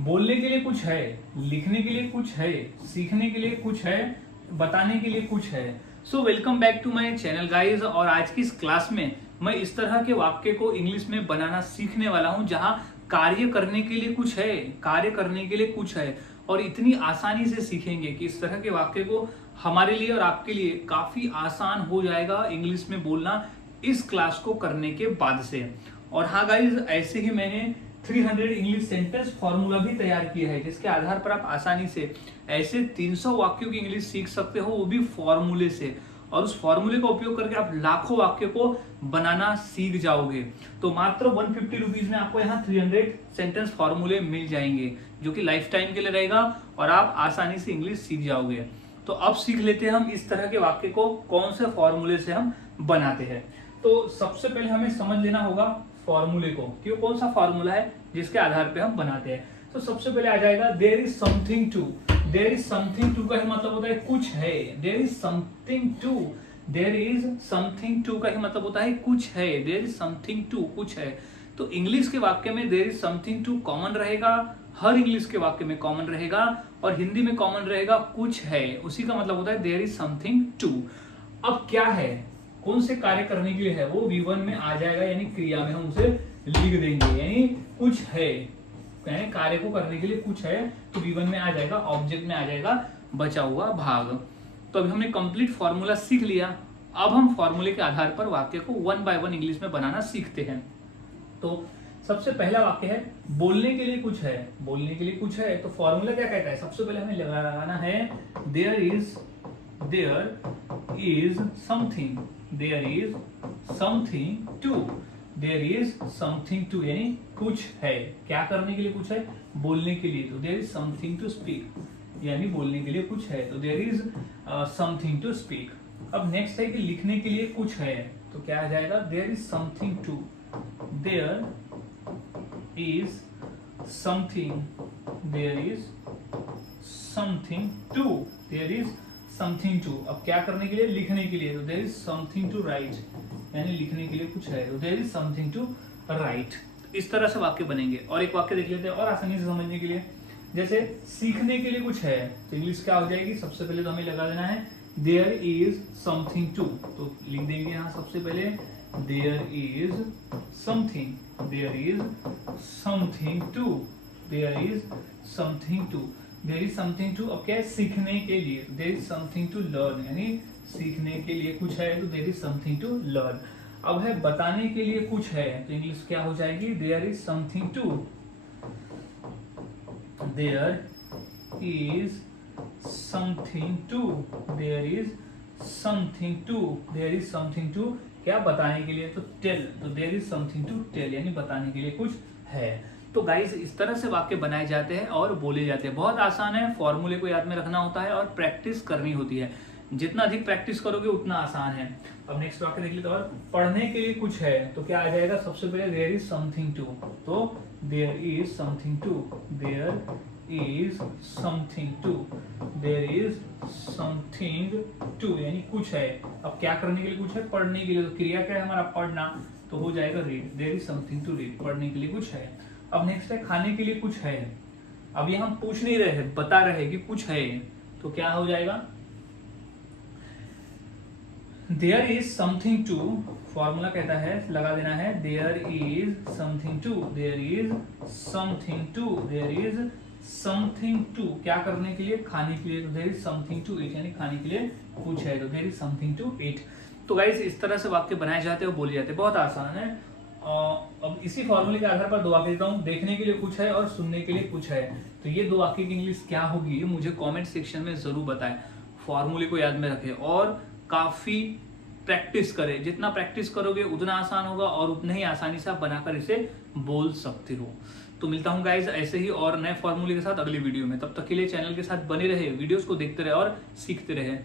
बोलने के लिए कुछ है, लिखने के लिए कुछ है, सीखने के लिए कुछ है, बताने के लिए कुछ है। So welcome back to my channel guys. और आज की इस क्लास में मैं इस तरह के वाक्य को इंग्लिश में बनाना सीखने वाला हूं जहां कार्य करने के लिए कुछ है, कार्य करने के लिए कुछ है, और इतनी आसानी से सीखेंगे कि इस तरह के वाक्य को हमारे लिए और आपके लिए काफी आसान हो जाएगा इंग्लिश में बोलना इस क्लास को करने के बाद से। और हाँ गाइज, ऐसे ही मैंने 300 इंग्लिश सेंटेंस फॉर्मूला भी तैयार किया है जिसके आधार पर आप आसानी से ऐसे 300 वाक्यों की इंग्लिश सीख सकते हो, वो भी फॉर्मूले से। और उस फॉर्मूले का उपयोग करके आप लाखों वाक्य को बनाना सीख जाओगे। तो मात्र 150 रुपीज में आपको यहाँ 300 सेंटेंस फॉर्मूले मिल जाएंगे जो कि लाइफ टाइम के लिए रहेगा और आप आसानी से इंग्लिश सीख जाओगे। तो अब सीख लेते हैं हम इस तरह के वाक्य को कौन से फॉर्मूले से हम बनाते हैं। तो सबसे पहले हमें समझ लेना होगा फॉर्मूले को, क्यों कौन सा फॉर्मूला है जिसके आधार पे हम बनाते हैं। तो सबसे पहले आ जाएगा there is something to. There is something to का ही मतलब होता है कुछ है। There is something to, there is something to का ही मतलब होता है कुछ है। देयर इज समथिंग टू, कुछ है। तो इंग्लिश के वाक्य में there is something to common रहेगा, हर इंग्लिश के वाक्य में कॉमन रहेगा, और हिंदी में कॉमन रहेगा कुछ है। उसी का मतलब होता है देयर इज समथिंग टू। अब क्या है, कौन से कार्य करने के लिए है, वो V1 में आ जाएगा, यानी क्रिया में हम उसे लिख देंगे। यानी कुछ है, यानी कार्य को करने के लिए कुछ है, तो V1 में आ जाएगा, ऑब्जेक्ट में आ जाएगा बचा हुआ भाग। तो अभी हमने कंप्लीट फॉर्मूला सीख लिया। अब हम फॉर्मूले के आधार पर वाक्य को 1 बाय 1 इंग्लिश में बनाना सीखते हैं। तो सबसे पहला वाक्य है बोलने के लिए कुछ है। बोलने के लिए कुछ है, तो फॉर्मूला क्या कहता है, सबसे पहले हमें लगाना है there is something, there is something to, there is something to, यानी कुछ है। क्या करने के लिए कुछ है, बोलने के लिए, तो there is something to speak, यानी बोलने के लिए कुछ है, तो there is something to speak. अब नेक्स्ट है कि लिखने के लिए कुछ है, तो क्या आ जाएगा, there is something to, there is something, there is something to, there is something to. अब क्या करने के लिए, लिखने के लिए, तो there is something to write, यानी लिखने के लिए कुछ है, तो there is something to write. इस तरह से वाक्य बनेंगे। और एक वाक्य देख लेते हैं और आसानी से समझने के लिए। जैसे सीखने के लिए कुछ है, तो इंग्लिश क्या हो जाएगी, सबसे पहले तो हमें लगा देना है देयर इज समथिंग टू, तो लिख देंगे यहाँ सबसे पहले there is something, there is something to, there is something to, there is something to. अब क्या है, सीखने के लिए, there is something to learn, यानी सीखने के लिए कुछ है, तो there is something to learn. अब है बताने के लिए कुछ है, तो इंग्लिश क्या हो जाएगी, there is something to, there is something to, there is something to, there is something to. क्या बताने के लिए, तो टेल, तो there is something to tell, यानी बताने के लिए कुछ है। तो गाइस, इस तरह से वाक्य बनाए जाते हैं और बोले जाते हैं। बहुत आसान है, फॉर्मूले को याद में रखना होता है और प्रैक्टिस करनी होती है। जितना अधिक प्रैक्टिस करोगे उतना आसान है। अब नेक्स्ट वाक्य देख लेते हैं। और पढ़ने के लिए कुछ है, तो क्या आ जाएगा, सबसे पहले देयर इज समथिंग टू, तो there is something to, there is something to, there is something to, यानी कुछ है। अब क्या करने के लिए कुछ है, पढ़ने के लिए, तो क्रिया क्या है हमारा, पढ़ना, तो हो जाएगा read, there is something to read, पढ़ने के लिए कुछ है। अब नेक्स्ट है खाने के लिए कुछ है। अब ये हम पूछ नहीं रहे, बता रहे कि कुछ है, तो क्या हो जाएगा, there is something to, formula कहता है लगा देना है there is something to, there is something to, there is something to. क्या करने के लिए, खाने के लिए, तो there is something to eat, यानी खाने के लिए कुछ है, तो there is something to eat. तो गाइस, इस तरह से वाक्य बनाए जाते हैं और बोले जाते हैं, बहुत आसान है। अब इसी फॉर्मूले के आधार पर दो वाक्य देता हूँ, देखने के लिए कुछ है और सुनने के लिए कुछ है। तो ये दो वाक्य की इंग्लिश क्या होगी, मुझे कमेंट सेक्शन में जरूर बताएं। फॉर्मूले को याद में रखें और काफी प्रैक्टिस करें। जितना प्रैक्टिस करोगे उतना आसान होगा और उतना ही आसानी से आप बनाकर इसे बोल सकते हो। तो मिलता हूँ गाइज ऐसे ही और नए फॉर्मूले के साथ अगली वीडियो में। तब तक के लिए चैनल के साथ बने रहे, वीडियोस को देखते रहे और सीखते रहे।